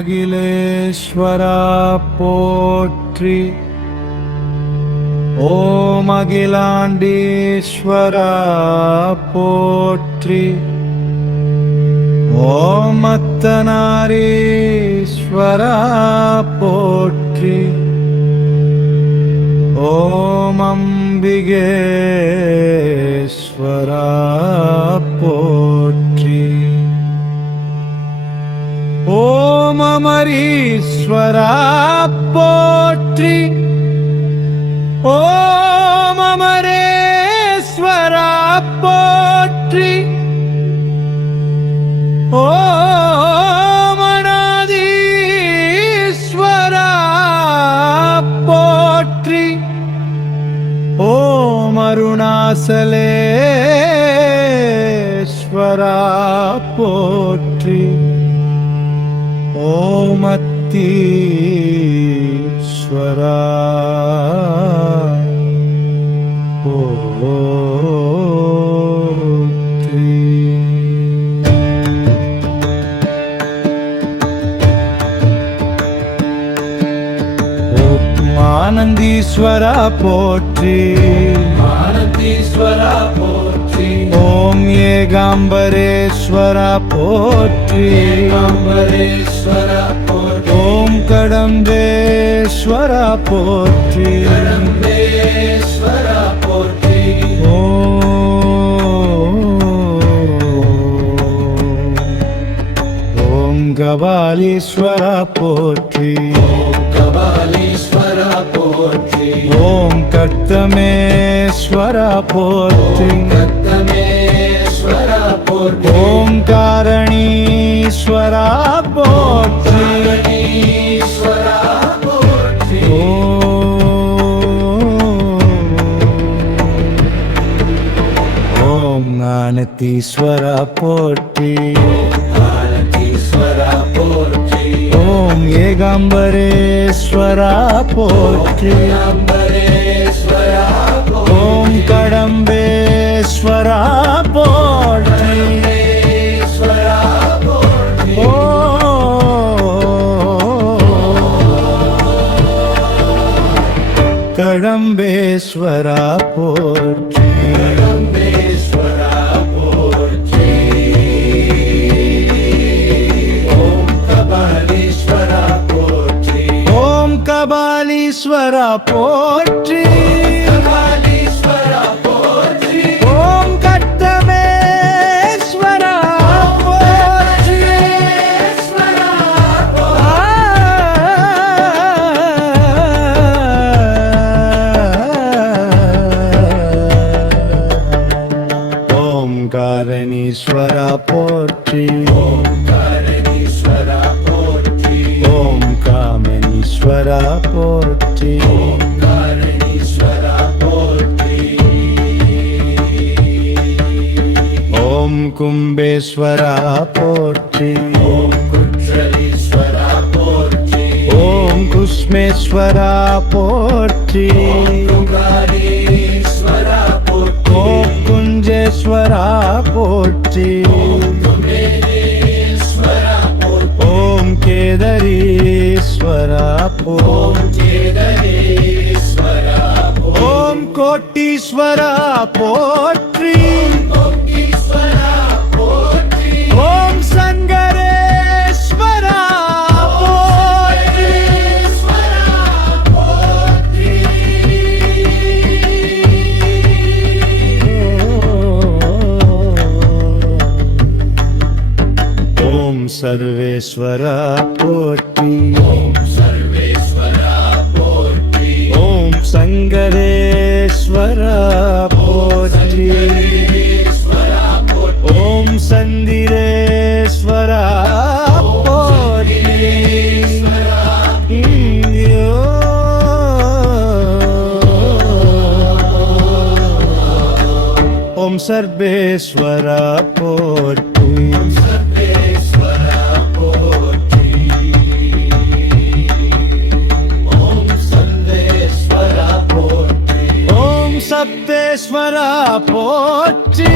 அகிலேஸ்வரா போற்றி. ஓம் அகிலாண்டீஸ்வரா போற்றி. ஓம் அத்தனாரீஸ்வரா போற்றி. ஓம் அம்பிகேஸ்வரா போற்றி. ஓம் அமரீஸ்வரா போற்றி. ஓம் அமரேஸ்வரா போற்றி. ஓம் அநாதீஸ்வரா போற்றி. ஓம் அருணாசலேஸ்வரா போற்றி. ஓம் அத்தீஸ்வரா போற்றி. ஓம் ஆனந்தீஸ்வரா போற்றி. ஆனந்தீஸ்வரா போற்றி. ஓம் ஏகாம்பரேஸ்வரா போற்றி. ஏகாம்பரேஸ்வரா போற்றி. ஓம் கடம்பேஸ்வரா போற்றி. கடம்பேஸ்வரா போற்றி. ஓம் கபாலீஸ்வரா போற்றி. ஓம் கபாலீஸ்வரா போற்றி. ஓம் கர்த்தமேஸ்வரா போற்றி. கர்த்தமேஸ்வரா போற்றி. ஓம் காரணீஸ்வரா போற்றி. காரணீஸ்வரா போற்றி. ஓம் ஞானதீஸ்வரா போற்றி. ஆனந்தீஸ்வரா போற்றி. ஓம் ஏகாம்பரேஸ்வரா போற்றி. ஏகாம்பரேஸ்வரா போற்றி. ஓம் கடம்பேஸ்வரா போற்றி. கடம்பேஸ்வரா போற்றி. கடம்பேஸ்வரா போற்றி. கடம்பேஸ்வரா போற்றி. ஓம் கபாலீஸ்வரா போற்றி. ஓம் கபாலீஸ்வரா போற்றி. கபாலீஸ்வரா போற்றி. ஓம் கர்த்தமேஸ்வரா போற்றி. ஈஸ்வரா ஓம் காரணீஸ்வரா போற்றி. ஓம் காரணீஸ்வரா போற்றி. ஓம் காமேஸ்வரா போற்றி. ஓம் காரணீஸ்வரா போற்றி. ஓம் கும்பேஸ்வரா போற்றி. ஓம் குற்றலீஸ்வரா போற்றி. ஓம் குஸ்மேஸ்வரா போற்றி. குங்காரீஸ்வரா போற்றி. ஓம் குஞ்சேஸ்வரா போற்றி. கும்பேரீஸ்வரா போற்றி. ஓம் கேதரீஸ்வரா போற்றி. ஓம் கேதரீஸ்வரா போற்றி. ஓம் கோட்டீஸ்வரா போற்றி. கோட்டீஸ்வரா போற்றி. ஓம் சங்கரேஸ்வரா போற்றி. ஈஸ்வரா போற்றி. ஓம் சர்வேஸ்வரா போற்றி. ஓம் சர்வேஸ்வரா போற்றி. ஓம் சங்கரேஸ்வரா போற்றி. ஈஸ்வரா போற்றி. ஓம் சந்திரேஸ்வரா போற்றி. ஓம் சர்வேஸ்வரா போற்றி. சர்வேஸ்வரா போற்றி. ஓம் சர்வேஸ்வரா போற்றி. ஓம் சப்தேஸ்வரா போற்றி.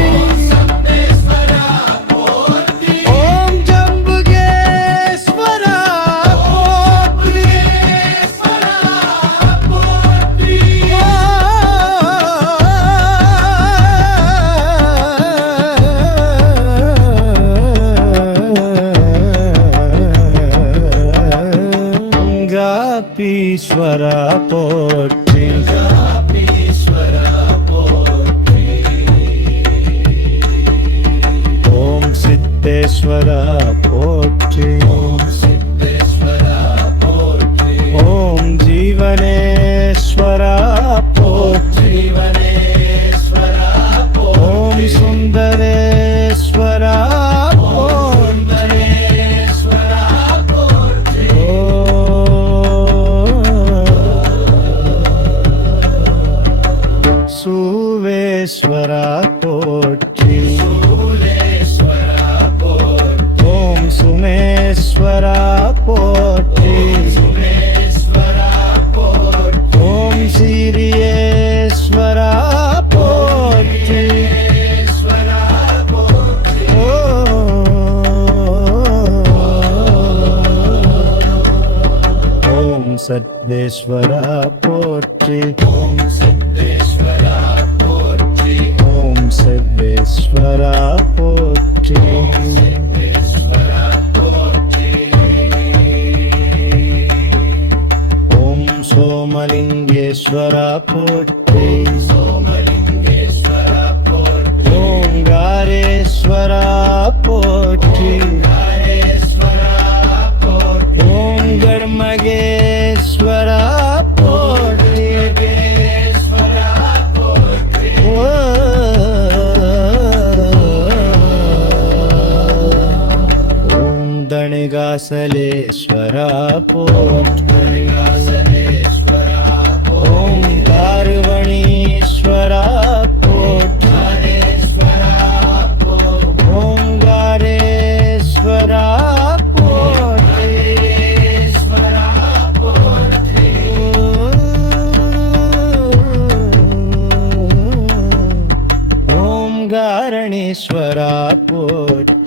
சர்வேஸ்வரா போற்றி. ஓம் ஜம்புகேஸ்வரா கணேஸ்வரா போற்றி ஈஸ்வரா போற்றி ஓம் சித்தேஸ்வரா போற்றி ஓம் சித்தேஸ்வரா போற்றி ஓம் ஜீவனேஸ்வரா போற்றி ஜீவனேஸ்வரா ஓம் போற்றி சுந்தரேஸ்வரா போற்றி சுந்தரேஸ்வரா போற்றி சுவேஸ்வரா போற்றி சூலேஸ்வரா போற்றி ஓம் சுமேஸ்வரா போற்றி சுமேஸ்வரா போற்றி ஓம் சீரியேஸ்வரா போற்றி ஈஸ்வரா போற்றி ஓம் சத்வேஸ்வரா போற்றி ஓம் சித்தேஸ்வரா போற்றி ஓம் சர்வேஸ்வரா போற்றி சித்தேஸ்வரா போற்றி ஓம் சோமலிங்கேஸ்வரா போற்றி சோமலிங்கேஸ்வரா போற்றி ஓங்காரேஸ்வரா போற்றி ஹரேஸ்வரா போற்றி ஓம் கர்மகேஸ்வரா போற்றி ஈஸ்வரா போற்றி ஓம் தணிகாசலேஸ்வரா போற்றி ஈஸ்வரா ஓம் கார்வணீஸ்வரா போற்றி ஹரேஸ்வரா போற்றி ஓங்காரேஸ்வரா போற்றி ஈஸ்வரா போற்றி ஓம் காரணீஸ்வரா போற்றி